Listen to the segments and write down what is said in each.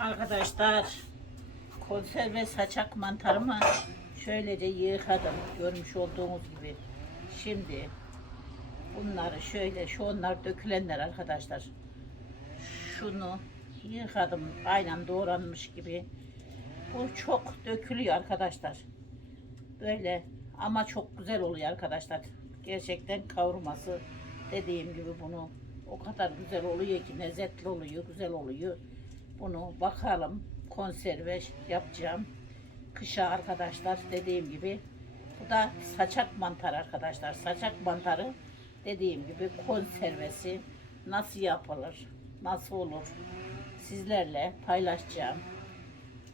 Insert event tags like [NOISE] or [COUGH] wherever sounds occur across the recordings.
Arkadaşlar konserve saçak mantarımı şöylece yıkadım görmüş olduğunuz gibi. Şimdi bunları şöyle şu onlar dökülenler arkadaşlar. Şunu yıkadım aynen doğranmış gibi. Bu çok dökülüyor arkadaşlar. Böyle ama çok güzel oluyor arkadaşlar. Gerçekten kavurması dediğim gibi bunu o kadar güzel oluyor ki lezzetli oluyor, güzel oluyor. Bunu bakalım konserve yapacağım. Kışa arkadaşlar dediğim gibi. Bu da saçak mantar arkadaşlar. Saçak mantarı dediğim gibi konservesi nasıl yapılır, nasıl olur sizlerle paylaşacağım.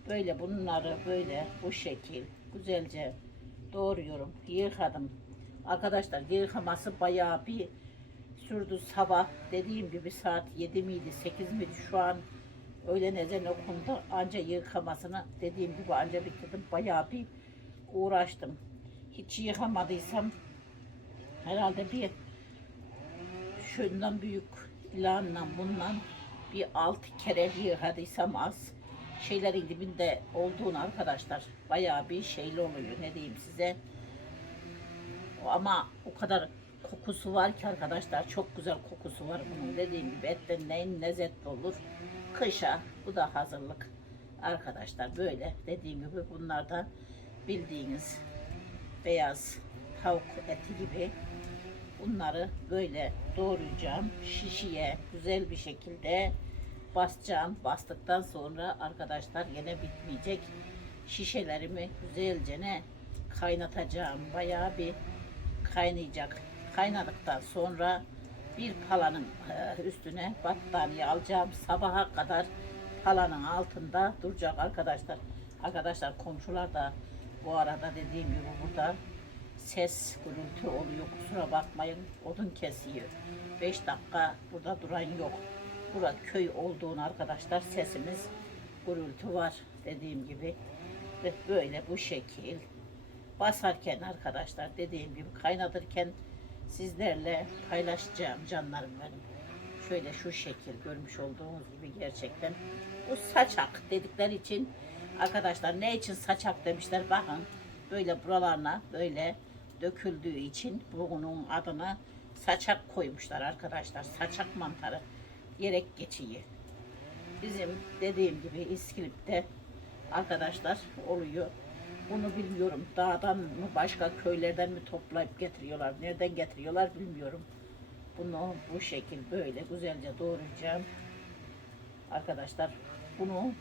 Böyle bunları böyle bu şekil güzelce doğruyorum. Yıkadım. Arkadaşlar yıkaması bayağı bir sürdü sabah. Dediğim gibi saat 7 miydi 8 miydi şu an öğlen ezan okundu. Anca yıkamasını dediğim gibi anca bitirdim. Bayağı bir uğraştım. Hiç yıkamadıysam herhalde bir şundan büyük ilanla bundan bir altı kere yıkadıysam az şeylerin dibinde olduğunu arkadaşlar bayağı bir şeyli oluyor ne diyeyim size ama o kadar kokusu var ki arkadaşlar çok güzel kokusu var bunun dediğim gibi etten neyin lezzetli olur kışa. Bu da hazırlık. Arkadaşlar böyle dediğim gibi bunlar da bildiğiniz beyaz tavuk eti gibi. Bunları böyle doğrayacağım şişiye güzel bir şekilde basacağım. Bastıktan sonra arkadaşlar yine bitmeyecek. Şişelerimi güzelce ne kaynatacağım. Bayağı bir kaynayacak. Kaynadıktan sonra bir palanın e, üstüne battaniye alacağım. Sabaha kadar palanın altında duracak arkadaşlar. Arkadaşlar komşular da bu arada dediğim gibi burada ses gürültü oluyor. Kusura bakmayın odun kesiyor. 5 dakika burada duran yok. Burası köy olduğunu arkadaşlar sesimiz gürültü var dediğim gibi. Ve böyle bu şekil basarken arkadaşlar dediğim gibi kaynatırken sizlerle paylaşacağım canlarım benim. Şöyle şu şekil görmüş olduğunuz gibi gerçekten bu saçak dedikleri için arkadaşlar ne için saçak demişler bakın böyle buralarına böyle döküldüğü için bunun adına saçak koymuşlar arkadaşlar saçak mantarı yerek geçiyor. Bizim dediğim gibi İskilip'te arkadaşlar oluyor. Bunu bilmiyorum. Dağdan mı başka köylerden mi toplayıp getiriyorlar? Nereden getiriyorlar bilmiyorum. Bunu bu şekil böyle güzelce doğrayacağım. Arkadaşlar bunu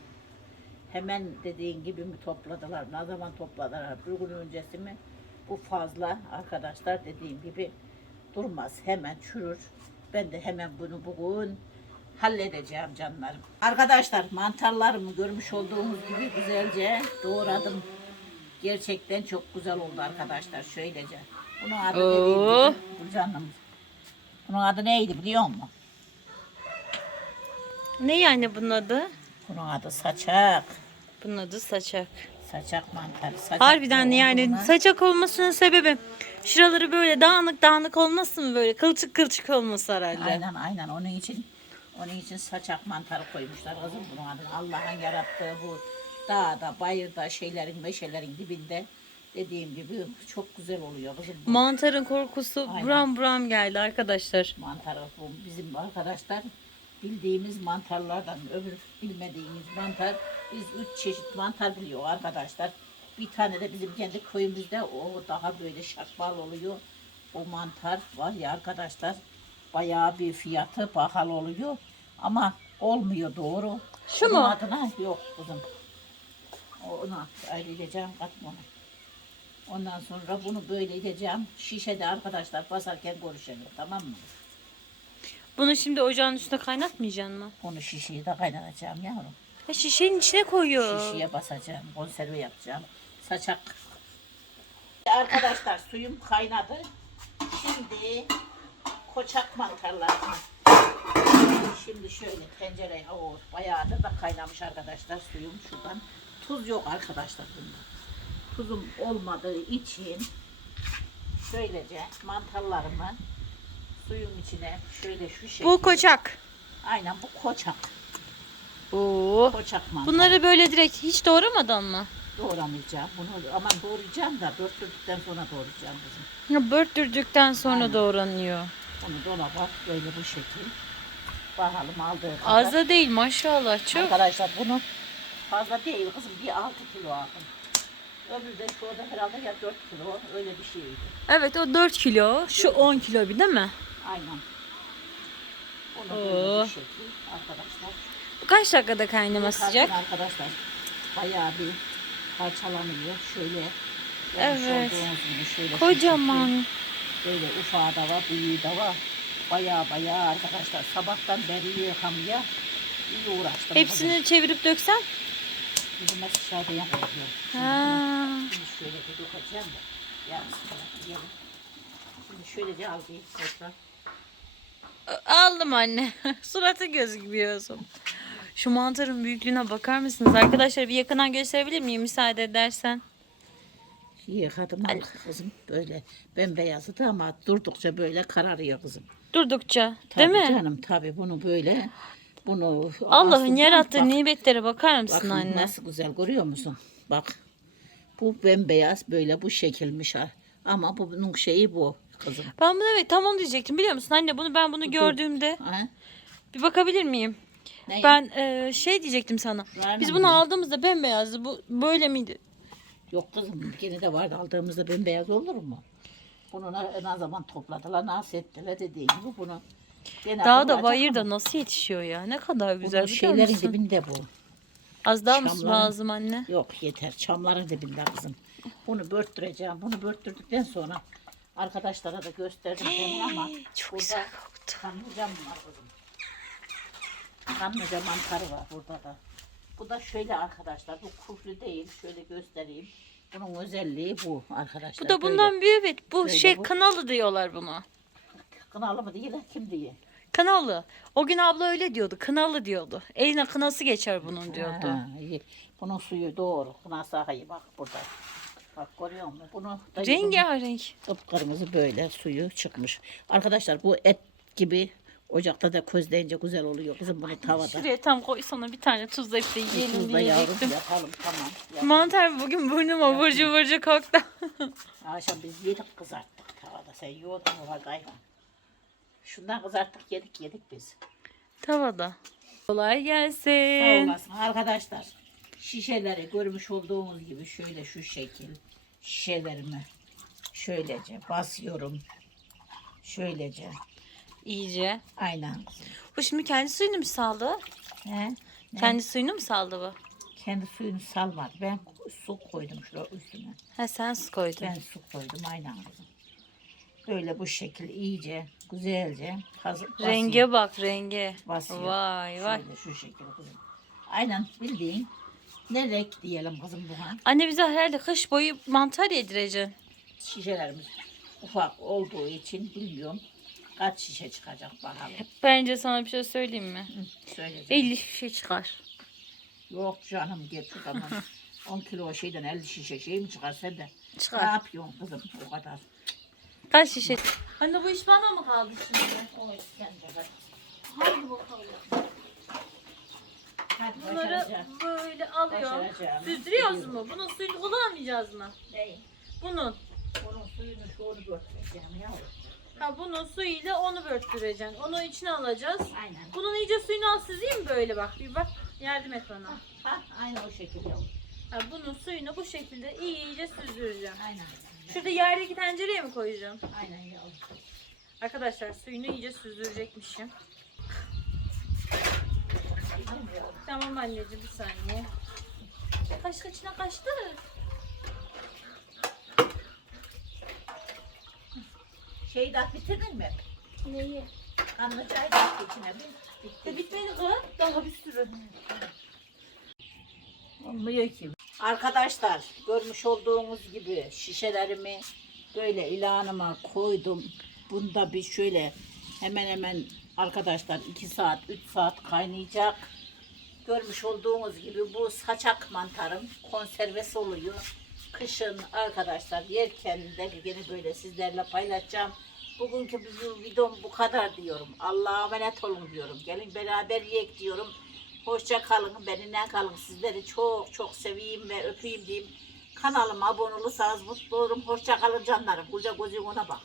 hemen dediğin gibi mi topladılar? Ne zaman topladılar? Bir gün öncesi mi? Bu fazla arkadaşlar dediğim gibi durmaz. Hemen çürür. Ben de hemen bunu bugün halledeceğim canlarım. Arkadaşlar mantarlarımı görmüş olduğunuz gibi güzelce doğradım. Gerçekten çok güzel oldu arkadaşlar. Şöylece. Bunun adı Oo. neydi? Bu canım. Bunun adı neydi biliyor musun? Ne yani bunun adı? Bunun adı saçak. Bunun adı saçak. Saçak mantarı. Saçak Harbiden yani olduğuna- saçak olmasının sebebi şuraları böyle dağınık dağınık olması mı böyle kılçık kılçık olması herhalde. Aynen aynen onun için onun için saçak mantarı koymuşlar kızım bunun adını. Allah'ın yarattığı bu dağda, bayırda, şeylerin, meşelerin dibinde dediğim gibi çok güzel oluyor kızım. Bu Mantarın korkusu Aynen. buram buram geldi arkadaşlar. mantarı bu bizim arkadaşlar bildiğimiz mantarlardan öbür bilmediğimiz mantar biz üç çeşit mantar biliyor arkadaşlar. Bir tane de bizim kendi köyümüzde o daha böyle şakbal oluyor. O mantar var ya arkadaşlar bayağı bir fiyatı pahalı oluyor ama olmuyor doğru. Şu Bunun mu? adına yok kızım. Ona ayrılayacağım katma onu. Ondan sonra bunu böyle edeceğim. Şişede arkadaşlar basarken görüşelim tamam mı? Bunu şimdi ocağın üstüne kaynatmayacaksın mı? Bunu şişeyi de kaynatacağım yavrum. Ha, şişenin içine koyuyor. Şişeye basacağım, konserve yapacağım. Saçak. Arkadaşlar suyum kaynadı. Şimdi koçak mantarlarını. Şimdi şöyle tencereye o bayağı da kaynamış arkadaşlar suyum şuradan. Tuz yok arkadaşlar bunda. Tuzum olmadığı için şöylece mantarlarımı suyun içine şöyle şu şekilde. Bu koçak. Aynen bu koçak. Oo. Koçak mantar. Bunları böyle direkt hiç doğramadan mı? doğramayacağım. Bunu aman doğrayacağım da dörttürdükten sonra doğrayacağım kızım. Ya börttürdükten sonra Aynen. doğranıyor. Onu dolaba böyle bu şekil. Bakalım aldığı kadar. Az da değil maşallah çok. Arkadaşlar bunu fazla değil kızım. Bir 6 kilo aldım. Öbürü de şurada herhalde ya 4 kilo öyle bir şeydi. Evet o 4 kilo. Şu 10 kilo bir değil mi? Aynen. Onu Oo. böyle bir şekil arkadaşlar. Bu kaç dakikada kaynaması sıcak? Arkadaşlar bayağı bir parçalanıyor. Şöyle Evet. görmüş olduğunuz gibi şöyle şu Kocaman. Böyle ufağı da var, büyüğü de var. Bayağı bayağı arkadaşlar. Sabahtan beri yıkamaya iyi uğraştım. Hepsini çevirip döksen? Ha. Şimdi şöyle bir dokacağım da. Yiyelim. Şimdi şöylece alayım tekrar. Aldım anne. [LAUGHS] Suratı gözükmüyorsun. Şu mantarın büyüklüğüne bakar mısınız? Arkadaşlar bir yakından gösterebilir miyim müsaade edersen? Yıkadım al kızım böyle bembeyazdı ama durdukça böyle kararıyor kızım. Durdukça. Tabii değil mi? canım tabii bunu böyle bunu Allah'ın aslında yarattığı bak, nimetlere bakar mısın bakın anne? nasıl güzel görüyor musun? Bak bu bembeyaz böyle bu şekilmiş ha. Ama bu- bunun şeyi bu kızım. Ben bunu evet tamam diyecektim biliyor musun anne bunu ben bunu gördüğümde Ha? bir bakabilir miyim? Ne? Ben e, şey diyecektim sana. Vermem Biz bunu diyor. aldığımızda bembeyazdı. Bu böyle miydi? Yok kızım gene de vardı aldığımızda bembeyaz olur mu? Bunu ne, ne zaman topladılar nasıl ettiler dediğim gibi bunu. Gene bulacak da bayırda ama nasıl yetişiyor ya? Ne kadar bu güzel biliyor şeylerin musun? dibinde bu. Az daha mı lazım anne? Yok yeter. Çamların dibinde kızım. Bunu börttüreceğim. Bunu börttürdükten sonra arkadaşlara da gösterdim seni ama Çok burada güzel koktu. kanlıca mı var kızım? Kanlıca mantarı var burada da. Bu da şöyle arkadaşlar. Bu kuflu değil. Şöyle göstereyim. Bunun özelliği bu arkadaşlar. Bu da Böyle bundan evet. Bu Böyle şey bu. kanalı diyorlar buna. Kınalı mı değil kim diye. Kınalı. O gün abla öyle diyordu. Kınalı diyordu. Eline kınası geçer bunun diyordu. Ha, iyi. Bunun suyu doğru. Kınası hayı bak burada. Bak görüyor musun? Bunu da Rengarenk. Kıpkırmızı böyle suyu çıkmış. Arkadaşlar bu et gibi ocakta da közleyince güzel oluyor. Kızım bunu tavada. Şuraya tam koysana bir tane tuzlayıp da yiyelim Tuzla yavrum diyecektim. yapalım tamam. Yap. Mantar bugün burnuma burcu burcu koktu. [LAUGHS] Akşam biz yedik kızarttık tavada. Sen yoğurdun o halde hayvan. Şundan kızarttık yedik yedik biz. Tavada. Kolay Sağ gelsin. olasın arkadaşlar. Şişeleri görmüş olduğunuz gibi şöyle şu şekil şişelerimi şöylece basıyorum. Şöylece. İyice. Aynen. Bu şimdi kendi suyunu mu saldı? He? Ne? Kendi suyunu mu saldı bu? Kendi suyunu salmadı. Ben su koydum şuraya üstüne. Ha sen su koydun. Ben su koydum aynen kızım. Böyle bu şekil iyice güzelce hazır. Renge bak renge. Basıyor. Vay vay. Şöyle şu şekil kızım. Aynen bildiğin ne renk diyelim kızım bu ha. Anne bize herhalde kış boyu mantar yedireceksin. Şişelerimiz ufak olduğu için bilmiyorum kaç şişe çıkacak bakalım. Bence sana bir şey söyleyeyim mi? Hı, Söyleyeceğim. 50 şişe çıkar. Yok canım getir tamam. [LAUGHS] 10 kilo şeyden 50 şişe şey mi çıkar sen de? Çıkar. Ne yapıyorsun kızım o kadar? Kaç şişe? Anne bu iş bana mı kaldı şimdi? Oy sen de bak. Hadi bakalım. Hadi Bunları başaracağız. böyle alıyor. Başaracağım. Süzdürüyoruz mu? Bunun suyunu kullanmayacağız mı? Neyi? Bunun. Onun suyunu şöyle götüreceğim yavrum. Ha bunun suyuyla onu börttüreceksin. Onu içine alacağız. Aynen. Bunun iyice suyunu al süzeyim mi böyle bak. Bir bak yardım et bana. Ha, aynen o şekilde yavrum. Ha, bunun suyunu bu şekilde iyice süzdüreceğim. Aynen. Şurada yerdeki tencereye mi koyacağım? Aynen yavrum. Arkadaşlar suyunu iyice süzdürecekmişim. Tamam anneciğim bir saniye. Kaç kaçına kaçtı? Şeyi de bitirdin mi? Neyi? Kanlıcayı da içine bir. E, Bitti. bitmedi kız. Daha bir sürü. Olmuyor ki. Arkadaşlar görmüş olduğunuz gibi şişelerimi böyle ilanıma koydum. Bunda bir şöyle hemen hemen arkadaşlar 2 saat 3 saat kaynayacak. Görmüş olduğunuz gibi bu saçak mantarım konservesi oluyor. Kışın arkadaşlar yerken de gene böyle sizlerle paylaşacağım. Bugünkü bu videom bu kadar diyorum. Allah'a emanet olun diyorum. Gelin beraber yiyek diyorum. Hoşça kalın, benimle kalın. Sizleri çok çok seveyim ve öpeyim diyeyim. Kanalıma abone olursanız mutlu olurum. Hoşça kalın canlarım. Koca gözün bak.